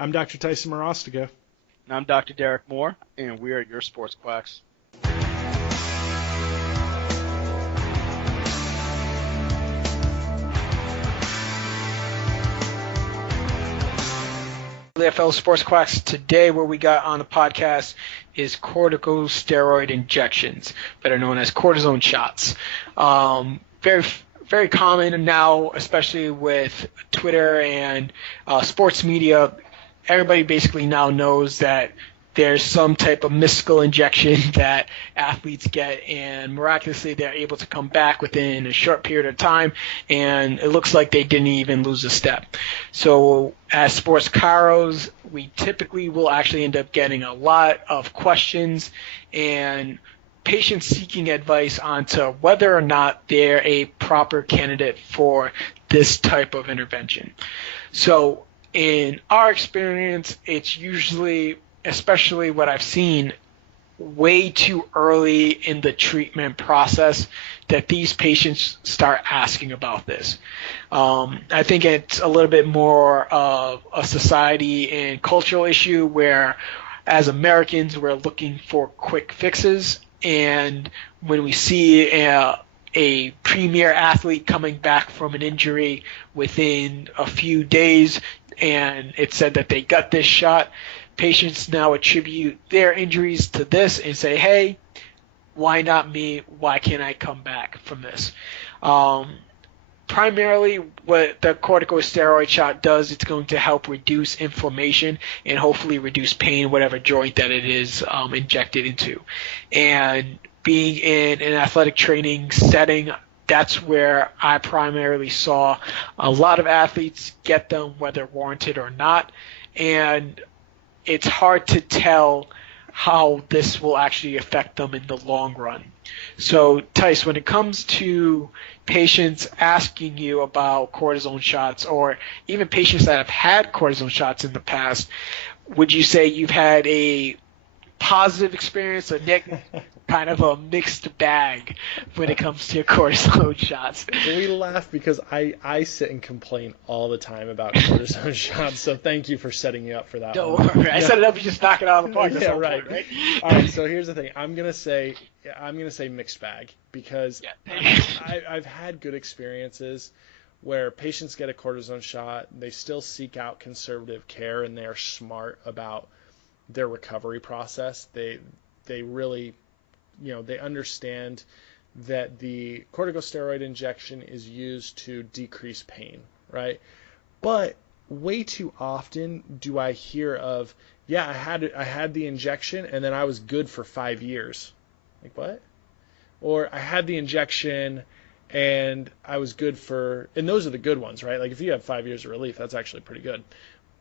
I'm Dr. Tyson Morostiga. And I'm Dr. Derek Moore, and we are your Sports Quacks. fellow Sports Quacks. Today, what we got on the podcast is corticosteroid injections, better known as cortisone shots. Very common now, especially with Twitter and sports media. Everybody basically now knows that there's some type of mystical injection that athletes get, and miraculously they're able to come back within a short period of time, and it looks like they didn't even lose a step. So as sports chiros, we typically will actually end up getting a lot of questions and patients seeking advice onto whether or not they're a proper candidate for this type of intervention. So in our experience, it's usually, especially what I've seen, way too early in the treatment process that these patients start asking about this. I think it's a little bit more of a society and cultural issue where, as Americans, we're looking for quick fixes, and when we see a premier athlete coming back from an injury within a few days and it said that they got this shot, patients now attribute their injuries to this and say, hey, why not me? Why can't I come back from this? Primarily what the corticosteroid shot does, it's going to help reduce inflammation and hopefully reduce pain, whatever joint that it is injected into. And being in an athletic training setting, that's where I primarily saw a lot of athletes get them, whether warranted or not. And it's hard to tell how this will actually affect them in the long run. So, Tice, when it comes to patients asking you about cortisone shots, or even patients that have had cortisone shots in the past, would you say you've had a positive experience, kind of a mixed bag when it comes to cortisone shots? We laugh because I sit and complain all the time about cortisone shots, so thank you for setting me up for that. Don't worry. I set it up to just knock it out of the park. Yeah, right. All right, so here's the thing. I'm gonna say mixed bag because I've had good experiences where patients get a cortisone shot, they still seek out conservative care, and they are smart about their recovery process. They really, they understand that the corticosteroid injection is used to decrease pain, right? But way too often do I hear of, I had the injection and then I was good for 5 years. Like, what? Or I had the injection and I was good for, and those are the good ones, right? Like if you have 5 years of relief, that's actually pretty good.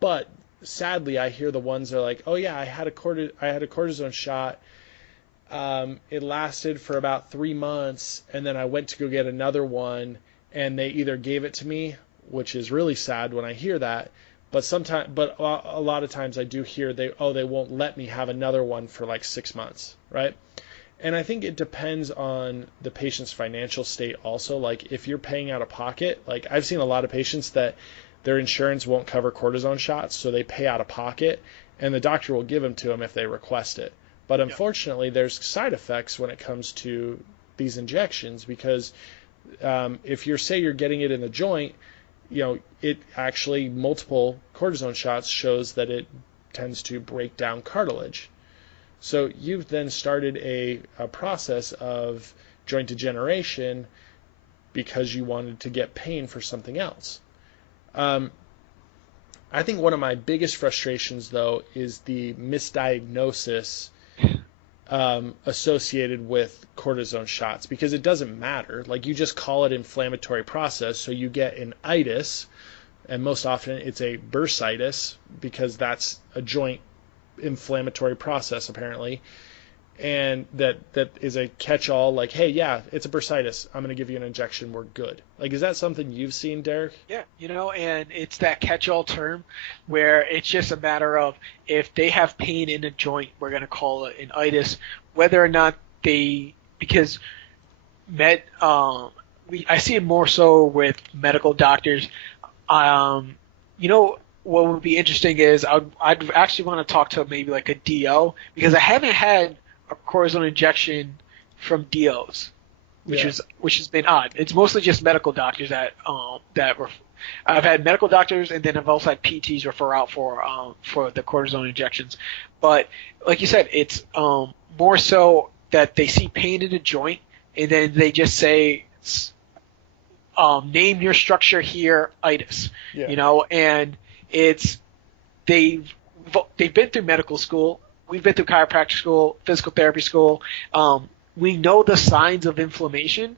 But sadly, I hear the ones that are like, oh yeah, I had a cortisone shot. It lasted for about 3 months, and then I went to go get another one, and they either gave it to me, which is really sad when I hear that, but a lot of times I do hear they won't let me have another one for like 6 months, right? And I think it depends on the patient's financial state also. Like if you're paying out of pocket, like I've seen a lot of patients that their insurance won't cover cortisone shots, so they pay out of pocket, and the doctor will give them to them if they request it. But unfortunately, there's side effects when it comes to these injections because if you're getting it in the joint, it actually, multiple cortisone shots shows that it tends to break down cartilage. So you've then started a process of joint degeneration because you wanted to get pain for something else. I think one of my biggest frustrations, though, is the misdiagnosis associated with cortisone shots, because it doesn't matter. Like, you just call it inflammatory process, so you get an itis, and most often it's a bursitis because that's a joint inflammatory process apparently, and that is a catch-all, like, hey, yeah, it's a bursitis, I'm going to give you an injection, we're good. Like, is that something you've seen, Derek? Yeah, and it's that catch-all term where it's just a matter of if they have pain in a joint, we're going to call it an itis, whether or not because I see it more so with medical doctors. what would be interesting is I'd actually want to talk to maybe like a DO, because I haven't had a cortisone injection from DOs, which has been odd. It's mostly just medical doctors that I've had medical doctors, and then I've also had PTs refer out for the cortisone injections. But like you said, it's more so that they see pain in a joint, and then they just say, name your structure here, itis. And they've been through medical school. We've been through chiropractic school, physical therapy school. We know the signs of inflammation,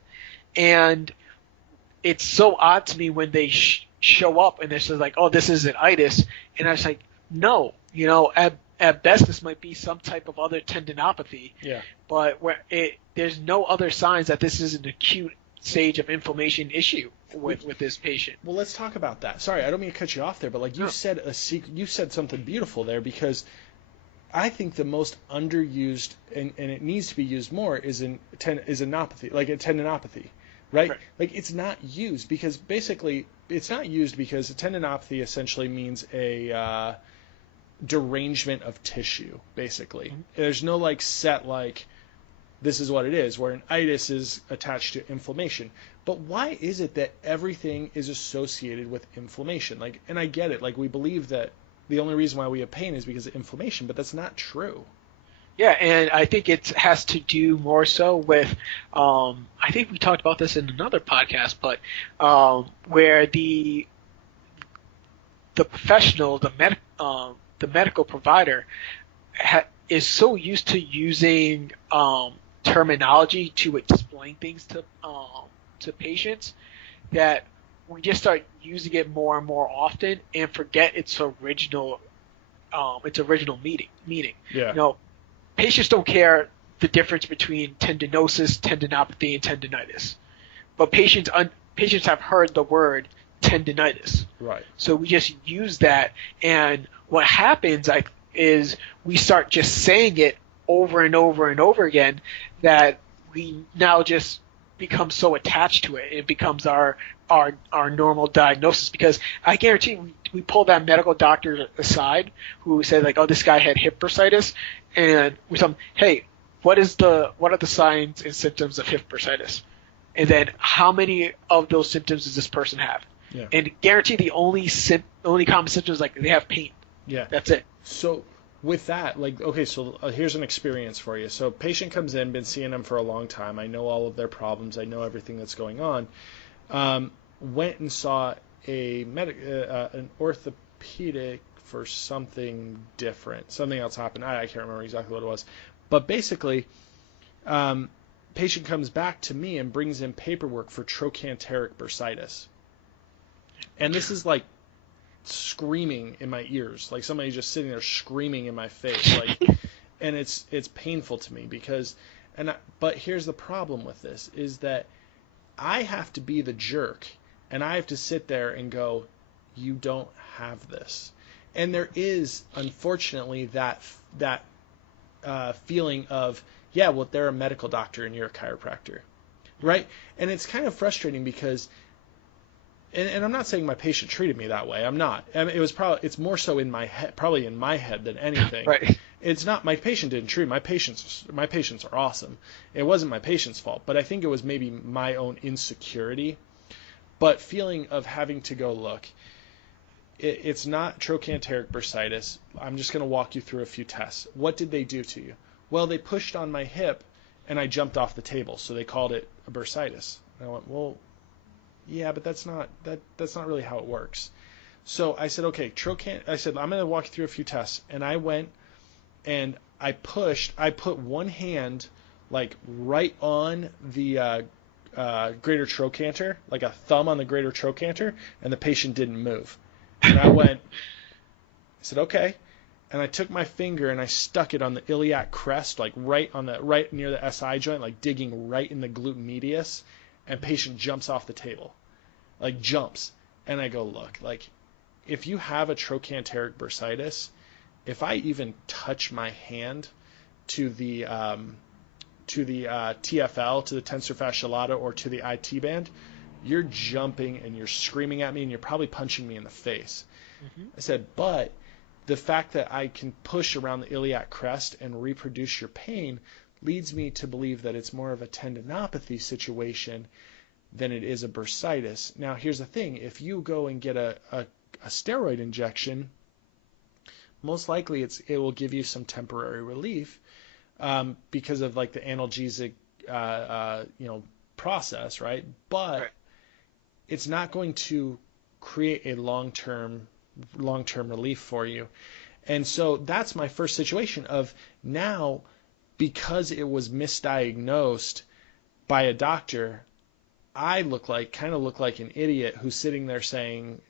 and it's so odd to me when they show up and they're just like, oh, this is an itis. And I was like, no, at best this might be some type of other tendinopathy. Yeah. But there's no other signs that this is an acute stage of inflammation issue with this patient. Well, let's talk about that. Sorry, I don't mean to cut you off there, but like you said something beautiful there, because I think the most underused, and it needs to be used more, is a tendinopathy, right? Like it's not used because basically it's not used because a tendinopathy essentially means a derangement of tissue, basically. Mm-hmm. There's no like set like this is what it is, where an itis is attached to inflammation. But why is it that everything is associated with inflammation? Like, and I get it, like we believe that the only reason why we have pain is because of inflammation, but that's not true. Yeah, and I think it has to do more so with, I think we talked about this in another podcast, but where the professional, the medical provider is so used to using terminology to explain things to patients that we just start using it more and more often and forget its original meaning. Yeah. Patients don't care the difference between tendinosis, tendinopathy, and tendinitis, but patients have heard the word tendinitis. Right. So we just use that, and what happens is we start just saying it over and over and over again that we now just become so attached to it. It becomes our normal diagnosis, because I guarantee we pull that medical doctor aside who said like, oh, this guy had hip bursitis, and we tell him, hey, what are the signs and symptoms of hip bursitis? And then how many of those symptoms does this person have? Yeah. And guarantee the only common symptoms, like they have pain. Yeah. That's it. So with that, like, okay, so here's an experience for you. So patient comes in, been seeing them for a long time. I know all of their problems. I know everything that's going on. Went and saw an orthopedic for something different. Something else happened. I can't remember exactly what it was. But basically, patient comes back to me and brings in paperwork for trochanteric bursitis. And this is like screaming in my ears, like somebody just sitting there screaming in my face, like, and it's painful to me because, but here's the problem with this is that I have to be the jerk, and I have to sit there and go, you don't have this. And there is, unfortunately, that feeling of, yeah, well, they're a medical doctor and you're a chiropractor, right? And it's kind of frustrating because, and I'm not saying my patient treated me that way. I'm not. I mean, it's more so in my head, probably in my head than anything. Right. It's not, my patient didn't treat me. My patients are awesome. It wasn't my patient's fault, but I think it was maybe my own insecurity. But feeling of having to go, look, it's not trochanteric bursitis. I'm just going to walk you through a few tests. What did they do to you? Well, they pushed on my hip and I jumped off the table, so they called it a bursitis. And I went, well, yeah, but that's not really how it works. So I said, okay, I said, I'm going to walk you through a few tests. And I went and I put one hand like right on the greater trochanter, like a thumb on the greater trochanter, and the patient didn't move. And I said, okay. And I took my finger and I stuck it on the iliac crest, like right near the SI joint, like digging right in the glute medius, and patient jumps off the table. Like jumps. And I go, look, like if you have a trochanteric bursitis, if I even touch my hand to the TFL, to the tensor fascia lata, or to the IT band, you're jumping and you're screaming at me and you're probably punching me in the face. I said, but the fact that I can push around the iliac crest and reproduce your pain leads me to believe that it's more of a tendinopathy situation than it is a bursitis. Now, here's the thing. If you go and get a steroid injection, most likely it will give you some temporary relief because of like the analgesic process, right? But it's not going to create a long-term relief for you. And so that's my first situation of now, because it was misdiagnosed by a doctor, I kind of look like an idiot who's sitting there saying,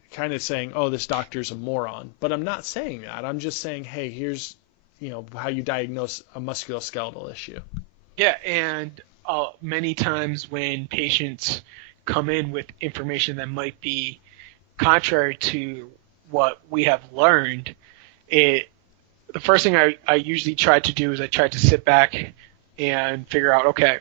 oh, this doctor's a moron. But I'm not saying that. I'm just saying, hey, here's, how you diagnose a musculoskeletal issue. Yeah, and many times when patients come in with information that might be contrary to what we have learned, the first thing I usually try to do is I try to sit back and figure out, okay,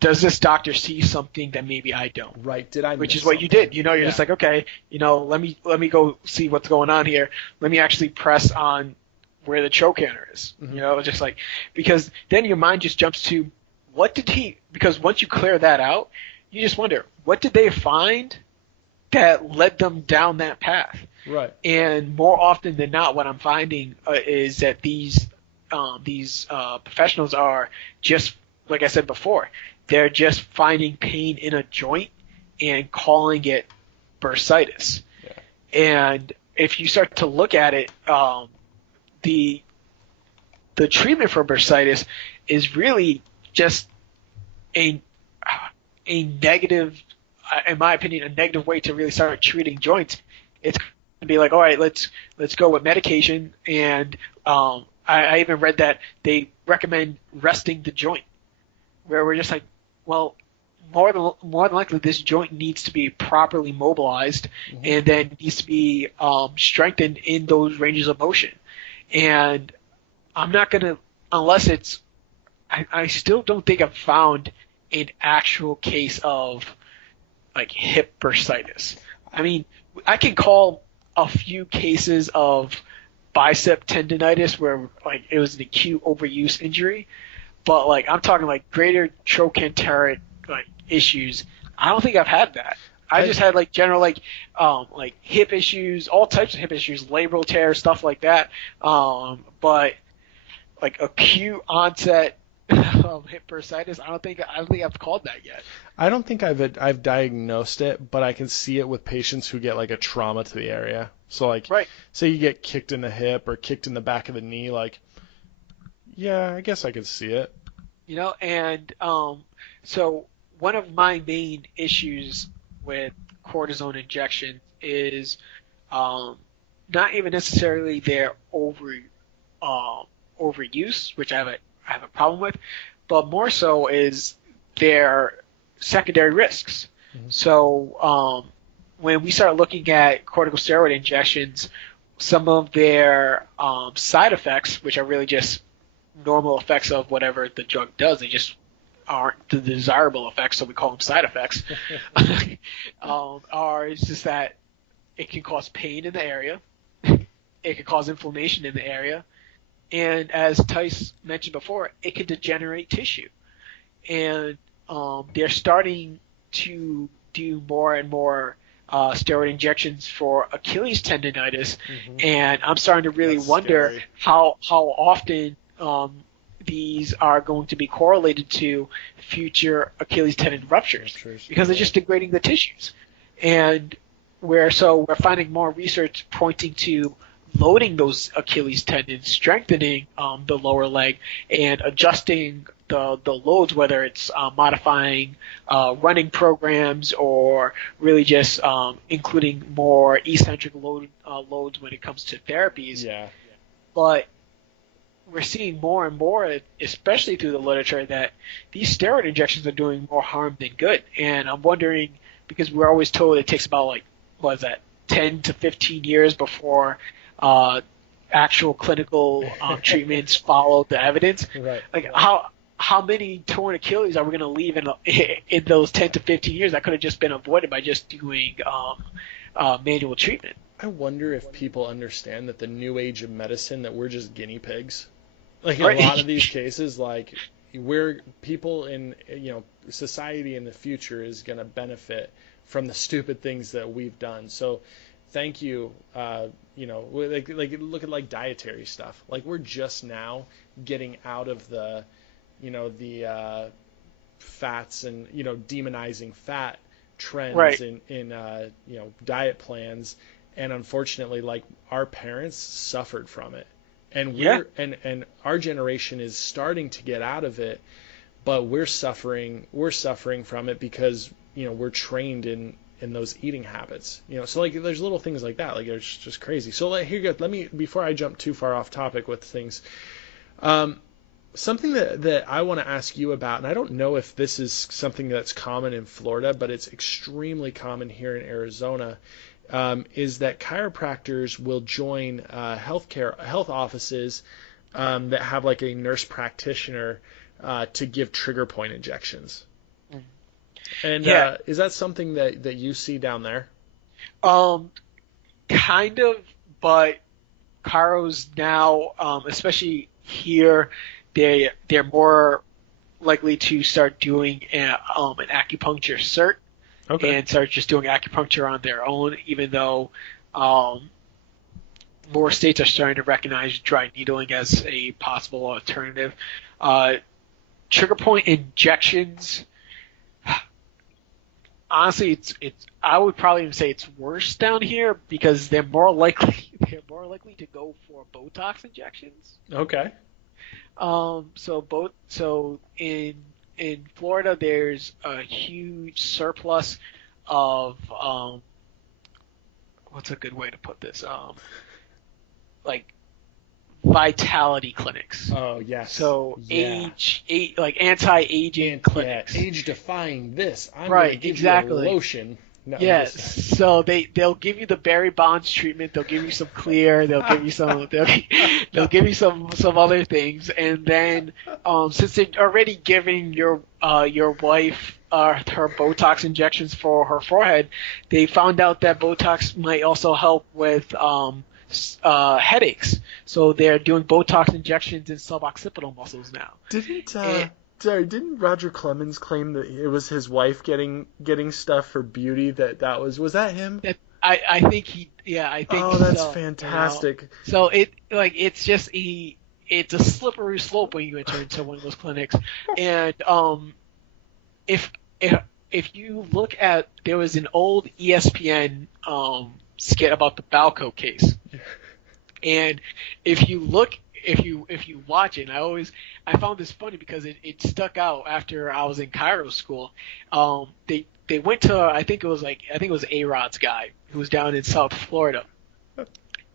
does this doctor see something that maybe I don't? Right. Did I miss Which is what something? you did. You're just like, okay, let me go see what's going on here. Let me actually press on where the trochanter is. Mm-hmm. Just like, because then your mind just jumps to because once you clear that out, you just wonder, what did they find that led them down that path? Right. And more often than not, what I'm finding is that these professionals are just, like I said before, they're just finding pain in a joint and calling it bursitis. Yeah. And if you start to look at it, the treatment for bursitis is really just a negative, in my opinion, a negative way to really start treating joints. It's going to be like, all right, let's go with medication, and I even read that they recommend resting the joint, where we're just like, well, more than likely this joint needs to be properly mobilized, mm-hmm. and then needs to be strengthened in those ranges of motion. And I'm not going to, unless it's, I still don't think I've found an actual case of like hip bursitis. I mean, I can call a few cases of bicep tendonitis where like it was an acute overuse injury, but like I'm talking like greater trochanteric like issues. I don't think I've had that. I just had like general like hip issues, all types of hip issues, labral tear, stuff like that. But like acute onset hip bursitis, I don't think I've called that yet. I don't think I've diagnosed it, but I can see it with patients who get like a trauma to the area. So like, right. Say you get kicked in the hip or kicked in the back of the knee, like, yeah, I guess I could see it. And so one of my main issues with cortisone injection is not even necessarily their overuse, which I have a problem with, but more so is their secondary risks. Mm-hmm. So when we start looking at corticosteroid injections, some of their side effects, which are really just normal effects of whatever the drug does, they just aren't the desirable effects, so we call them side effects, are just that it can cause pain in the area, it can cause inflammation in the area, and as Tice mentioned before, it can degenerate tissue. And they're starting to do more and more steroid injections for Achilles tendonitis, mm-hmm. and I'm starting to really wonder scary. how often these are going to be correlated to future Achilles tendon ruptures because they're just degrading the tissues. And we're finding more research pointing to loading those Achilles tendons, strengthening the lower leg, and adjusting the loads, whether it's modifying running programs or really just including more eccentric loads when it comes to therapies. Yeah. But we're seeing more and more, especially through the literature, that these steroid injections are doing more harm than good. And I'm wondering, because we're always told it takes about 10 to 15 years before actual clinical treatments follow the evidence. Right. How many torn Achilles are we going to leave in those 10 to 15 years that could have just been avoided by just doing manual treatment? I wonder if people understand that the new age of medicine, that we're just guinea pigs. Like in Right. a lot of these cases, like we're people in society in the future is going to benefit from the stupid things that we've done. So thank you. Like look at like dietary stuff. Like we're just now getting out of the fats and demonizing fat trends Right. in diet plans, and unfortunately, like our parents suffered from it, and Yeah. and our generation is starting to get out of it, but we're suffering from it because we're trained in those eating habits. So like there's little things like that, like it's just crazy. So like, here you go. Let me, before I jump too far off topic with things, something that I want to ask you about, and I don't know if this is something that's common in Florida, but it's extremely common here in Arizona, is that chiropractors will join health offices that have like a nurse practitioner to give trigger point injections. And Yeah. is that something that you see down there? Kind of, but chiros now, especially here, they're more likely to start doing an acupuncture cert Okay. and start just doing acupuncture on their own, even though more states are starting to recognize dry needling as a possible alternative. Trigger point injections, honestly, it's I would probably even say it's worse down here because they're more likely to go for Botox injections. Okay. So in Florida, there's a huge surplus of what's a good way to put this? Like vitality clinics. Oh yes. So Yeah. like anti-aging clinics. Yeah, age defying this. I'm Right, gonna give exactly. you a lotion. No, I'm Yes. just- So they'll give you the Barry Bonds treatment. They'll give you some clear. They'll give you some. They'll give you some other things, and then since they're already giving your wife her Botox injections for her forehead, they found out that Botox might also help with headaches. So they're doing Botox injections in suboccipital muscles now. Didn't Roger Clemens claim that it was his wife getting stuff for beauty? That was that him? I think he. Yeah, I think. Oh, that's so, fantastic. So it's just it's a slippery slope when you enter into one of those clinics, and if you look at, there was an old ESPN skit about the Balco case, and if you watch it, I found this funny because it stuck out after I was in chiro school. They went to, I think it was A-Rod's guy who was down in South Florida.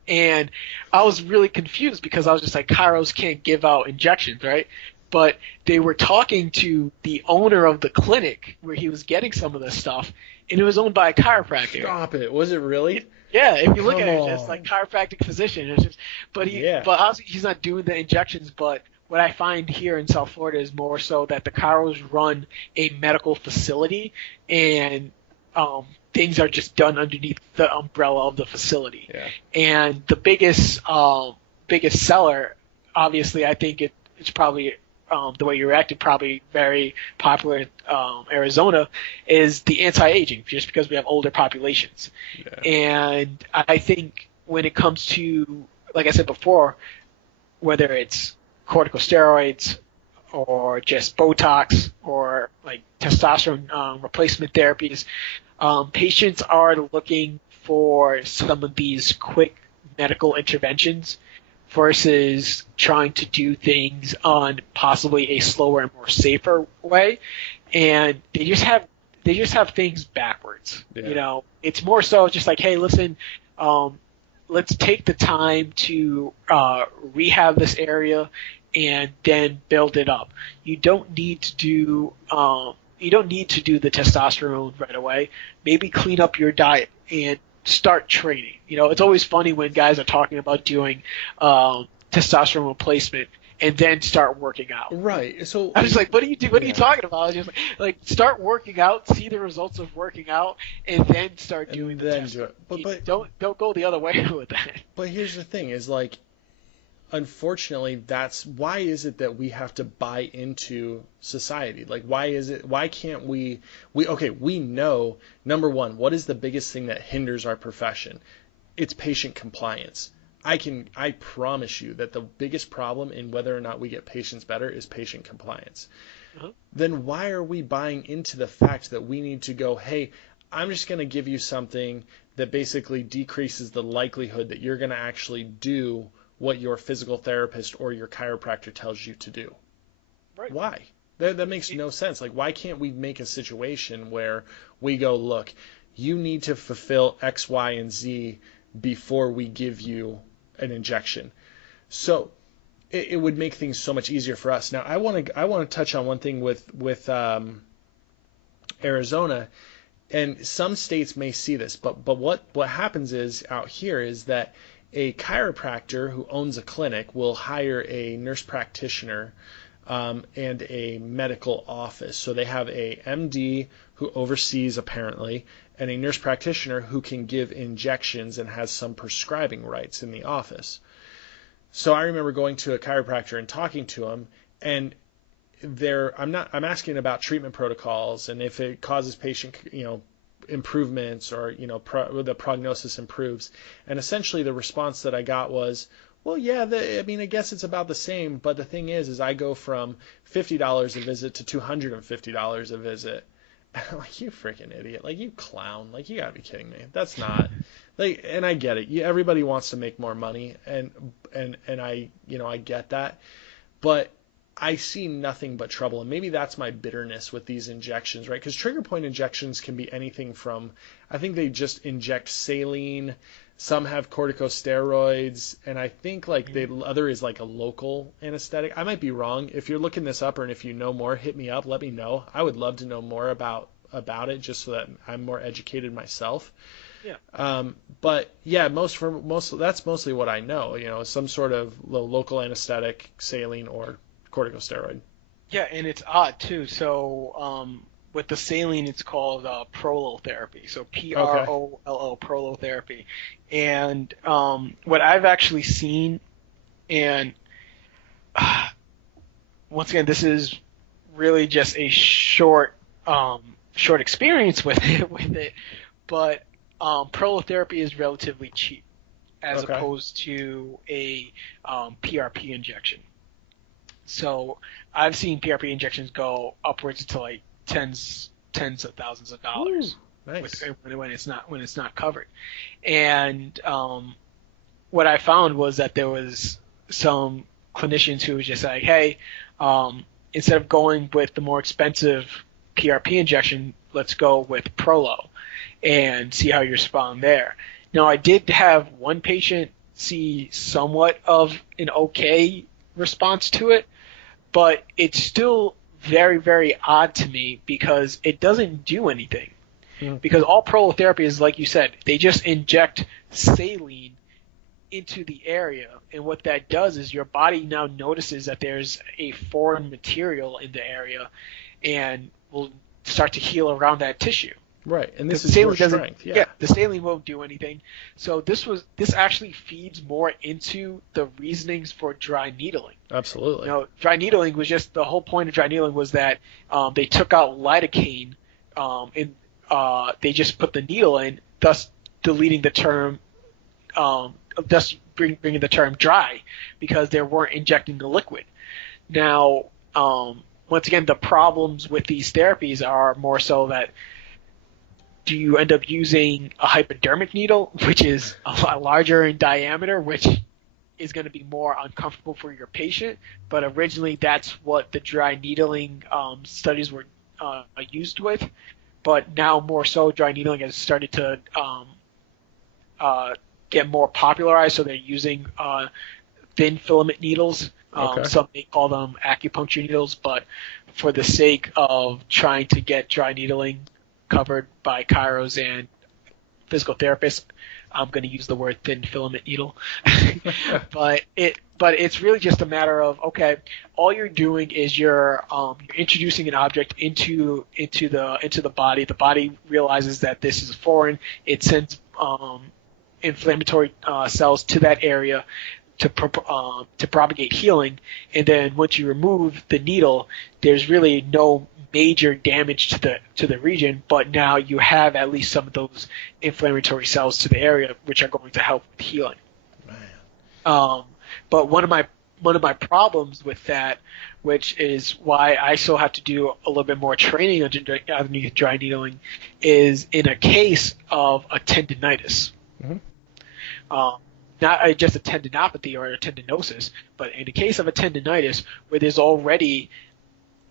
And I was really confused because I was just like, chiros can't give out injections, right? But they were talking to the owner of the clinic where he was getting some of this stuff, and it was owned by a chiropractor. Stop it! Was it really? Yeah, if you look Come at it, on. it's like chiropractic physician. It's just, but obviously he's not doing the injections. But what I find here in South Florida is more so that the chiros run a medical facility, and things are just done underneath the umbrella of the facility. Yeah. And the biggest seller, obviously, I think it's probably the way you reacted, probably very popular in Arizona, is the anti-aging, just because we have older populations. Yeah. And I think when it comes to, like I said before, whether it's corticosteroids or just Botox or like testosterone replacement therapies, patients are looking for some of these quick medical interventions versus trying to do things on possibly a slower and more safer way, and they just have things backwards. Yeah. It's more so just like, hey, listen, let's take the time to rehab this area and then build it up. You don't need to do the testosterone right away. Maybe clean up your diet and start training. It's always funny when guys are talking about doing testosterone replacement, and then start working out. Right. So I was like, what are you What are you talking about? I was just like start working out, see the results of working out, and then start doing the test. do it. But don't go the other way with that. But here's the thing: is like, unfortunately, that's why is it that we have to buy into society? Like, why can't we okay, we know, number one, what is the biggest thing that hinders our profession? It's patient compliance. I promise you that the biggest problem in whether or not we get patients better is patient compliance. Uh-huh. Then why are we buying into the fact that we need to go, hey, I'm just going to give you something that basically decreases the likelihood that you're going to actually do what your physical therapist or your chiropractor tells you to do? Right. Why? That makes no sense. Like, why can't we make a situation where we go, look, you need to fulfill X, Y, and Z before we give you an injection? So it would make things so much easier for us. Now, I want to touch on one thing with Arizona, and some states may see this, but what happens is out here is that a chiropractor who owns a clinic will hire a nurse practitioner and a medical office. So they have a MD who oversees, apparently, and a nurse practitioner who can give injections and has some prescribing rights in the office. So I remember going to a chiropractor and talking to him, and I'm asking about treatment protocols and if it causes patient, improvements or, the prognosis improves. And essentially the response that I got was, well, yeah, I guess it's about the same, but the thing is I go from $50 a visit to $250 a visit. And I'm like, you freaking idiot. Like, you clown. Like, you gotta be kidding me. That's not, like, and I get it. Everybody wants to make more money, and I get that. But I see nothing but trouble, and maybe that's my bitterness with these injections, right? Because trigger point injections can be anything from, I think they just inject saline, some have corticosteroids, and I think like the other is like a local anesthetic. I might be wrong. If you're looking this up, or if you know more, hit me up, let me know. I would love to know more about it, just so that I'm more educated myself. Yeah. But yeah, most that's mostly what I know. Some sort of local anesthetic, saline, or corticosteroid. Yeah, and it's odd too. So with the saline, it's called prolotherapy. So PROLO, prolotherapy. And what I've actually seen, and once again, this is really just a short experience with it, but prolotherapy is relatively cheap as opposed to a PRP injection. So I've seen PRP injections go upwards to like tens of thousands of dollars. Ooh, nice. when it's not covered. And what I found was that there was some clinicians who was just like, hey, instead of going with the more expensive PRP injection, let's go with Prolo and see how you respond there. Now, I did have one patient see somewhat of an okay response to it, but it's still very, very odd to me because it doesn't do anything. Mm. Because all prolotherapy is, like you said, they just inject saline into the area, and what that does is your body now notices that there's a foreign material in the area and will start to heal around that tissue. Right, and this is your strength. Yeah, the saline won't do anything. So this actually feeds more into the reasonings for dry needling. Absolutely. Dry needling was just, the whole point of dry needling was that they took out lidocaine and they just put the needle in, thus deleting the term, thus bringing the term dry, because they weren't injecting the liquid. Now, once again, the problems with these therapies are more so that, do you end up using a hypodermic needle, which is a lot larger in diameter, which is going to be more uncomfortable for your patient? But originally, that's what the dry needling studies were used with. But now more so, dry needling has started to get more popularized, so they're using thin filament needles. Some may call them acupuncture needles, but for the sake of trying to get dry needling covered by chiros and physical therapists, I'm going to use the word thin filament needle. But but it's really just a matter of, okay, all you're doing is you're introducing an object into the body. The body realizes that this is foreign. It sends inflammatory cells to that area to propagate healing. And then once you remove the needle, there's really no major damage to the region, but now you have at least some of those inflammatory cells to the area, which are going to help with healing. Man. But one of my problems with that, which is why I still have to do a little bit more training underneath dry needling, is in a case of a tendinitis. Mm-hmm. Not just a tendinopathy or a tendinosis, but in the case of a tendinitis where there's already,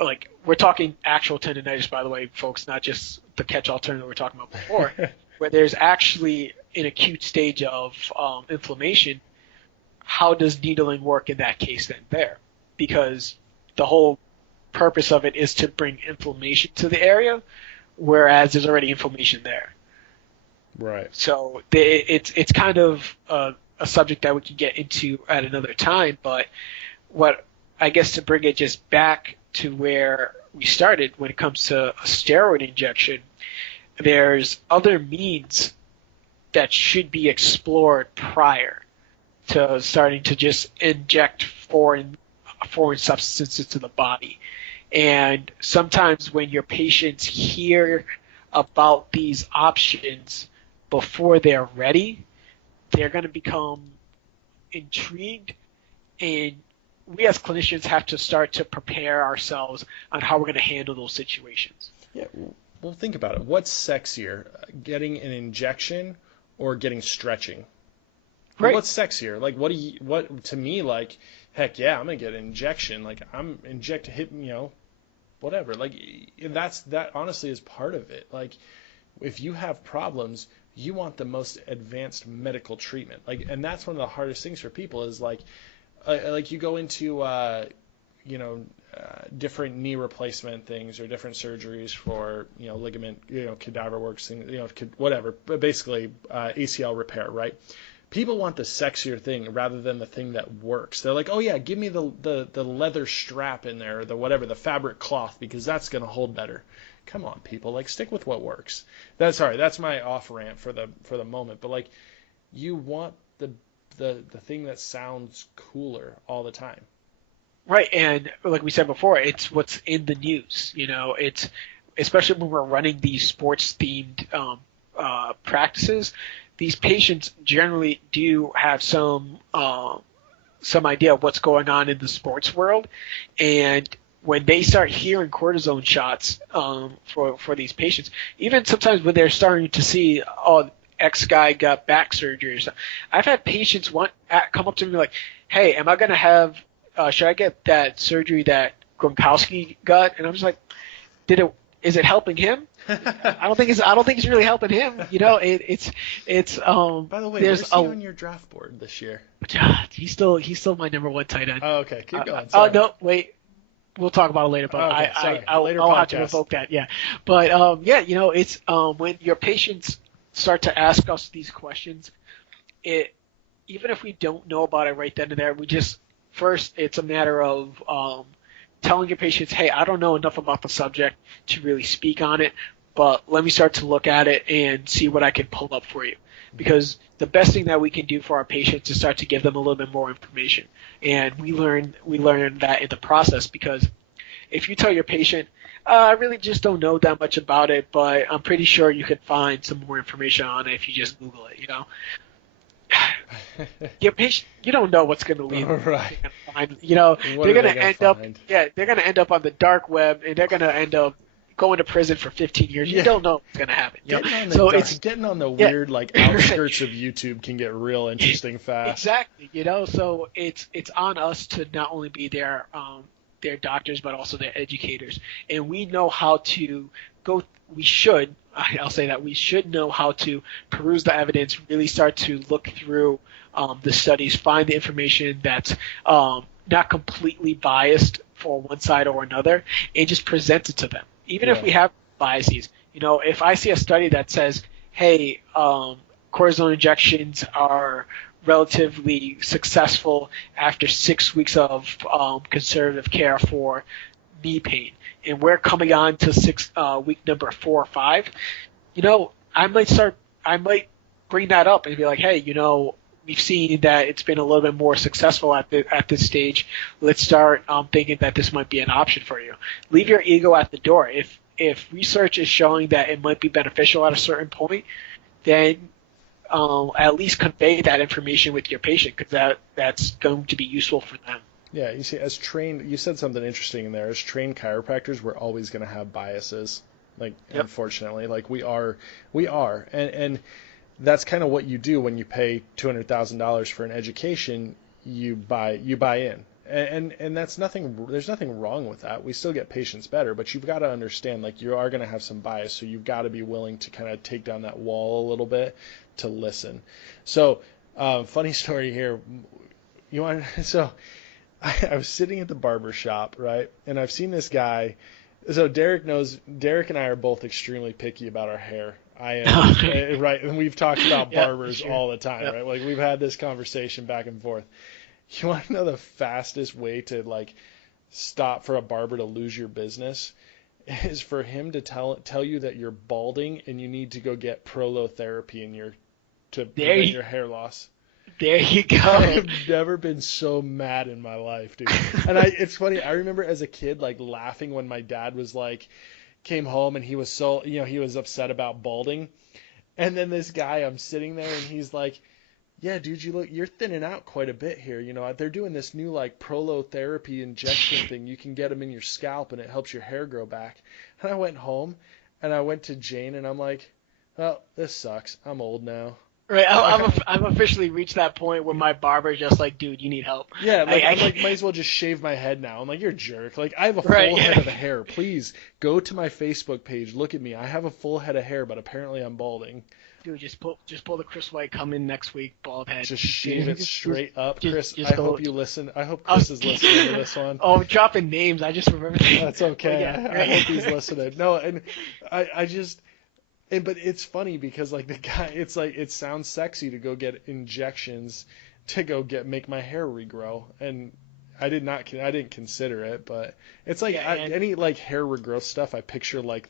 like, we're talking actual tendinitis, by the way, folks, not just the catch-all term that we were talking about before, where there's actually an acute stage of inflammation. How does needling work in that case then there? Because the whole purpose of it is to bring inflammation to the area, whereas there's already inflammation there. Right. So it's kind of a subject that we can get into at another time, but what I guess to bring it just back to where we started when it comes to a steroid injection, there's other means that should be explored prior to starting to just inject foreign substances into the body. And sometimes when your patients hear about these options before they're ready, they're going to become intrigued, and we as clinicians have to start to prepare ourselves on how we're going to handle those situations. Yeah, well, think about it. What's sexier, getting an injection or getting stretching? Right. What's sexier? Like, what to me, like, heck yeah, I'm gonna get an injection. Like, I'm hit, whatever. Like, that honestly is part of it. Like, if you have problems, you want the most advanced medical treatment. Like, and that's one of the hardest things for people is like you go into different knee replacement things or different surgeries for ligament cadaver works whatever, but basically ACL repair, right? People want the sexier thing rather than the thing that works. They're like, oh yeah, give me the leather strap in there, or the fabric cloth, because that's gonna hold better. Come on, people, like, stick with what works. That's my off rant for the moment. But like, you want the thing that sounds cooler all the time. Right, and like we said before, it's what's in the news. It's especially when we're running these sports themed practices. These patients generally do have some idea of what's going on in the sports world, and when they start hearing cortisone shots for these patients, even sometimes when they're starting to see, X guy got back surgery or something, I've had patients come up to me like, hey, am I going to have should I get that surgery that Gronkowski got? And I'm just like, is it helping him? I don't think it's really helping him. It's By the way, where's he on your draft board this year? He's still my number one tight end. Oh, okay, keep going. Oh no, wait. We'll talk about it later, but I'll have to revoke that. Yeah, but it's when your patients start to ask us these questions, even if we don't know about it right then and there, first it's a matter of telling your patients, hey, I don't know enough about the subject to really speak on it, but let me start to look at it and see what I can pull up for you. Because the best thing that we can do for our patients is start to give them a little bit more information. And we learn that in the process, because if you tell your patient, I really just don't know that much about it, but I'm pretty sure you could find some more information on it if you just Google it, Your patient, you don't know what's going to lead them. Right. They're going to end up, they're going to end up on the dark web, and they're going to end up going to prison for 15 years. You don't know what's going to happen. Getting on the weird outskirts of YouTube can get real interesting fast. Exactly. So it's on us to not only be their doctors but also their educators, and we know how to go. I'll say that we should know how to peruse the evidence, really start to look through the studies, find the information that's not completely biased for one side or another, and just present it to them. Even if we have biases, if I see a study that says, hey, cortisone injections are relatively successful after 6 weeks of conservative care for knee pain, and we're coming on to week number 4 or 5, I might bring that up and be like, hey, we've seen that it's been a little bit more successful at this stage. Let's start thinking that this might be an option for you. Leave your ego at the door. If research is showing that it might be beneficial at a certain point, then at least convey that information with your patient, because that's going to be useful for them. Yeah, you see, you said something interesting in there. As trained chiropractors, we're always going to have biases. Like, yep. Unfortunately, like we are, and that's kind of what you do when you pay $200,000 for an education. You buy in, and that's nothing. There's nothing wrong with that. We still get patients better, but you've got to understand, like, you are going to have some bias, so you've got to be willing to kind of take down that wall a little bit to listen. So, funny story here. So I was sitting at the barber shop, right, and I've seen this guy. So Derek and I are both extremely picky about our hair. I am, right, and we've talked about barbers all the time, right? Like, we've had this conversation back and forth. You want to know the fastest way to, like, stop for a barber to lose your business is for him to tell you that you're balding and you need to go get prolotherapy to prevent your hair loss. There you go. I've never been so mad in my life, dude. And it's funny. I remember as a kid, like, laughing when my dad was like, came home and he was so, he was upset about balding. And then this guy, I'm sitting there and he's like, yeah, dude, you're thinning out quite a bit here. They're doing this new, like, prolotherapy injection thing. You can get them in your scalp and it helps your hair grow back. And I went home and I went to Jane and I'm like, well, this sucks. I'm old now. Right, I've officially reached that point where my barber's just like, dude, you need help. Yeah, like, I'm like, might as well just shave my head now. I'm like, you're a jerk. Like, I have a full head of hair. Please go to my Facebook page. Look at me. I have a full head of hair, but apparently I'm balding. Dude, just pull the Chris White, come in next week, bald head. Just shave it straight up. Chris, I hope you listen. I hope Chris is listening to this one. Oh, I'm dropping names. I just remembered. That's okay. I hope he's listening. No, and I just... But it's funny because, like, the guy, it's like, it sounds sexy to go get injections to go make my hair regrow, and I didn't consider it, but it's like any, like, hair regrowth stuff. I picture, like,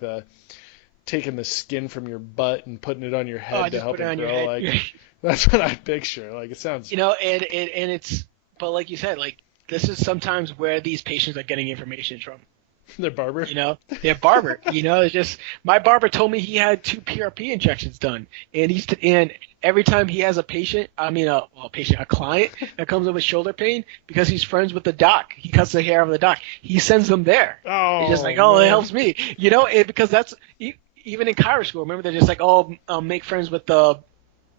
taking the skin from your butt and putting it on your head to help it grow. Like, that's what I picture. Like, it sounds. And it's, but like you said, like, this is sometimes where these patients are getting information from. Their barber? Their barber. It's just, my barber told me he had 2 PRP injections done. And every time he has a client that comes up with shoulder pain, because he's friends with the doc, he cuts the hair of the doc, he sends them there. Oh, he's just like, it helps me. Because that's, even in chiro school, remember, they're just like, make friends with the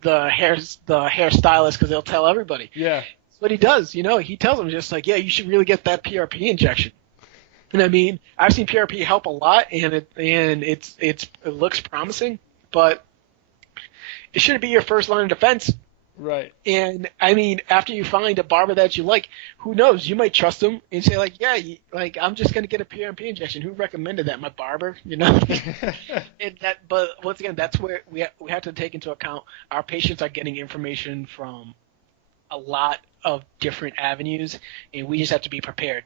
hairstylist because they'll tell everybody. Yeah. That's what he does. He tells them just like, you should really get that PRP injection. And I mean, I've seen PRP help a lot, and it looks promising, but it shouldn't be your first line of defense. Right. And I mean, after you find a barber that you like, who knows? You might trust him and say like, I'm just gonna get a PRP injection. Who recommended that? My barber, But once again, that's where we have to take into account our patients are getting information from a lot of different avenues, and we just have to be prepared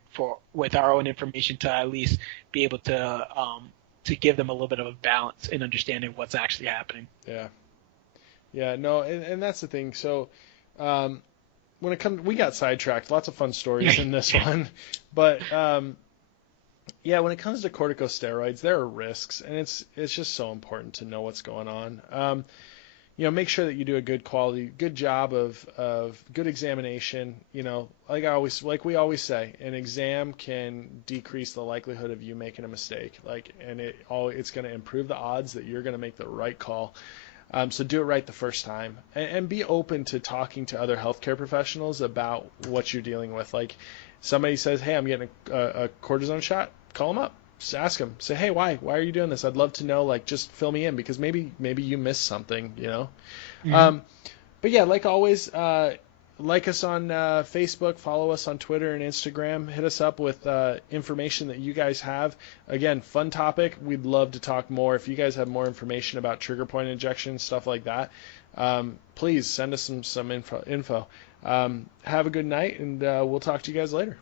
with our own information to at least be able to give them a little bit of a balance in understanding what's actually happening. No, and that's the thing. So when it comes, we got sidetracked. Lots of fun stories in this one, but when it comes to corticosteroids, there are risks, and it's just so important to know what's going on. Make sure that you do a good job of good examination. Like we always say, an exam can decrease the likelihood of you making a mistake. And it's going to improve the odds that you're going to make the right call. So do it right the first time, and be open to talking to other healthcare professionals about what you're dealing with. Like, somebody says, "Hey, I'm getting a cortisone shot," call them up. Just ask them. Say, hey, why are you doing this? I'd love to know. Like, just fill me in, because maybe you missed something, Mm-hmm. But yeah, like always, like us on Facebook, follow us on Twitter and Instagram. Hit us up with information that you guys have. Again, fun topic. We'd love to talk more. If you guys have more information about trigger point injections, stuff like that, please send us some info. Have a good night, and we'll talk to you guys later.